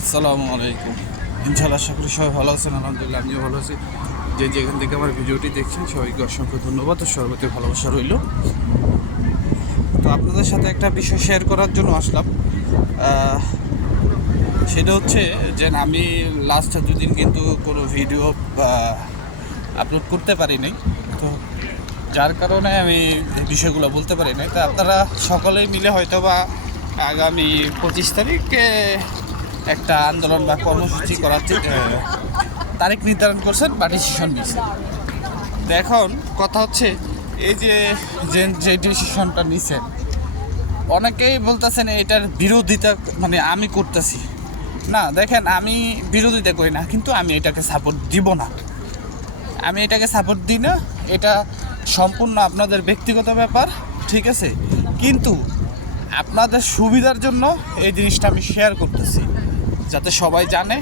আসসালামু আলাইকুম। ইনশাআল্লাহ আশা করি সবাই ভালো আছেন। আলহামদুলিল্লাহ আমিও ভালো আছি। যেখান থেকে আমার ভিডিওটি দেখছেন সবাইকে অসংখ্য ধন্যবাদ ও সর্বতি ভালোবাসা রইল। তো আপনাদের সাথে একটা বিষয় শেয়ার করার জন্য আসলাম। সেটা হচ্ছে যে আমি লাস্ট দুদিন কিন্তু কোনো ভিডিও আপলোড করতে পারি নাই। তো যার কারণে আমি এই বিষয়গুলো বলতে পারি নাই। তো আপনারা সকলেই মিলে হয়তো বা আগামী 25 তারিখে একটা আন্দোলন বা কর্মসূচি করার তারিখ নির্ধারণ করছেন বা ডিসিশন নিয়েছেন। তো এখন কথা হচ্ছে এই যে ডিসিশনটা নিছেন, অনেকেই বলতেছেন এটার বিরোধিতা মানে আমি করতেছি না। দেখেন, আমি বিরোধিতা করি না, কিন্তু আমি এটাকে সাপোর্ট দিব না। আমি এটাকে সাপোর্ট দিই না। এটা সম্পূর্ণ আপনাদের ব্যক্তিগত ব্যাপার, ঠিক আছে? কিন্তু আপনাদের সুবিধার জন্য এই জিনিসটা আমি শেয়ার করতেছি, যাতে সবাই জানে।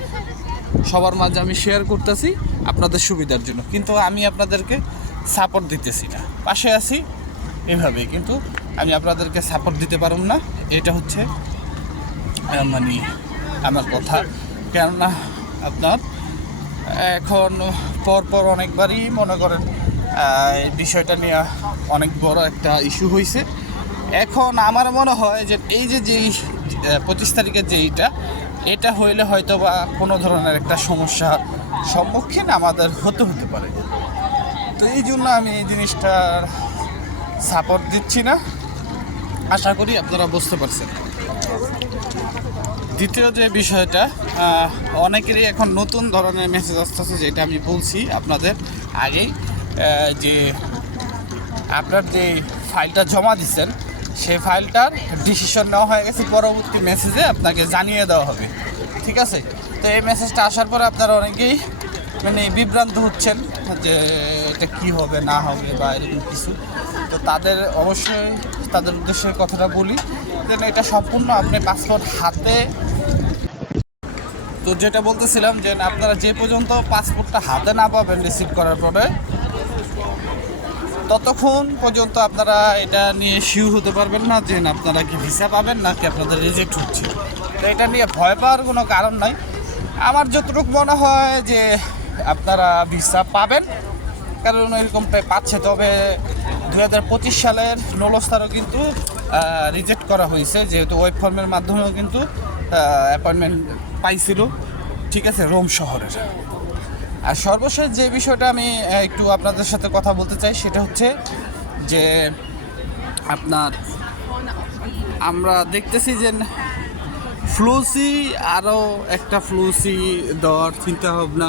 সবার মাঝে আমি শেয়ার করতেছি আপনাদের সুবিধার জন্য, কিন্তু আমি আপনাদেরকে সাপোর্ট দিতেছি না। পাশে আছি এভাবেই, কিন্তু আমি আপনাদেরকে সাপোর্ট দিতে পারুম না। এটা হচ্ছে মানে আমার কথা। কেননা আপনার এখন পরপর অনেকবারই মনে করেন এই বিষয়টা নিয়ে অনেক বড় একটা ইস্যু হয়েছে। এখন আমার মনে হয় যে এই যে 25 তারিখের যে এটা হইলে হয়তো বা কোনো ধরনের একটা সমস্যার সম্মুখীন আমাদের হতে পারে। তো এই জন্য আমি এই জিনিসটার সাপোর্ট দিচ্ছি না। আশা করি আপনারা বুঝতে পারছেন। দ্বিতীয় যে বিষয়টা, অনেকেরই এখন নতুন ধরনের মেসেজ আসতেছে, যেটা আমি বলছি আপনাদের আগেই, যে আপনার যে ফাইলটা জমা দিচ্ছেন সেই ফাইলটার ডিসিশন নেওয়া হয়ে গেছে, পরবর্তী মেসেজে আপনাকে জানিয়ে দেওয়া হবে, ঠিক আছে? তো এই মেসেজটা আসার পরে আপনারা অনেকেই মানে বিভ্রান্ত হচ্ছেন যে এটা কী হবে না হবে বা এরকম কিছু। তো অবশ্যই তাদের উদ্দেশ্যে কথাটা বলি যে এটা সম্পূর্ণ আপনি পাসপোর্ট হাতে। তো যেটা বলতেছিলাম যে আপনারা যে পর্যন্ত পাসপোর্টটা হাতে না পাবেন রিসিভ করার পরে, ততক্ষণ পর্যন্ত আপনারা এটা নিয়ে শিওর হতে পারবেন না যে আপনারা কি ভিসা পাবেন নাকি আপনাদের রিজেক্ট হচ্ছে। তো এটা নিয়ে ভয় পাওয়ার কোনো কারণ নাই। আমার যতটুকু মনে হয় যে আপনারা ভিসা পাবেন, কারণ এরকমটাই পাচ্ছে। তবে 2025 সালের 9 তারিখও কিন্তু রিজেক্ট করা হয়েছে, যেহেতু ওয়েব ফর্মের মাধ্যমেও কিন্তু অ্যাপয়েন্টমেন্ট পাইছিল, ঠিক আছে, রোম শহরের। আর সর্বশেষ যে বিষয়টা আমি একটু আপনাদের সাথে কথা বলতে চাই সেটা হচ্ছে যে আপনার আমরা দেখতেছি যে ফ্লুসি আরও একটা ফ্লুসি দেওয়ার চিন্তাভাবনা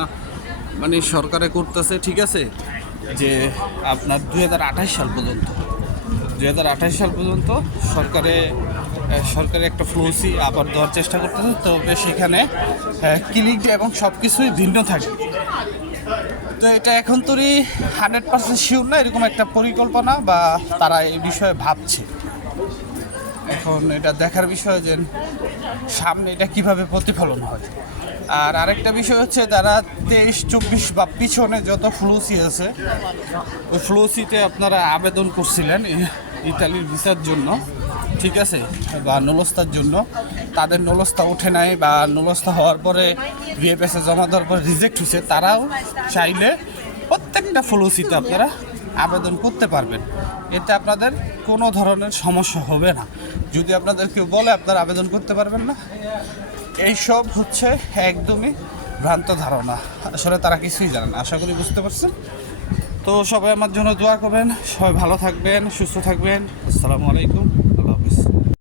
মানে সরকারে করতেছে, ঠিক আছে? যে আপনার 2028 সাল পর্যন্ত সরকারে একটা ফ্লুসি আবার দেওয়ার চেষ্টা করতেছে। তবে সেখানে ক্লিক এবং সব কিছুই ভিন্ন থাকবে। তো এটা এখন তোরই 100% শিওর না, এরকম একটা পরিকল্পনা বা তারা এই বিষয়ে ভাবছে। এখন এটা দেখার বিষয় যে সামনে এটা কিভাবে প্রতিফলন হয়। আর আরেকটা বিষয় হচ্ছে, যারা 23-24 বা পিছনে যত ফ্লুসি আছে, ওই ফ্লুসিতে আপনারা আবেদন করছিলেন ইতালির ভিসার জন্য, ঠিক আছে, বা নুলস্তার জন্য, তাদের নুলস্তা ওঠে নাই বা নুলস্তা হওয়ার পরে ভিএফএসে জমা দেওয়ার পরে রিজেক্ট হয়েছে, তারাও চাইলে প্রত্যেকটা ফ্লুসিতে আপনারা আবেদন করতে পারবেন। এতে আপনাদের কোনো ধরনের সমস্যা হবে না। যদি আপনাদের কেউ বলে আপনারা আবেদন করতে পারবেন না, এইসব হচ্ছে একদমই ভ্রান্ত ধারণা। আসলে তারা কিছুই জানে না। আশা করি বুঝতে পারছেন। তো সবাই আমার জন্য দোয়া করবেন। সবাই ভালো থাকবেন, সুস্থ থাকবেন। আসসালামু আলাইকুম।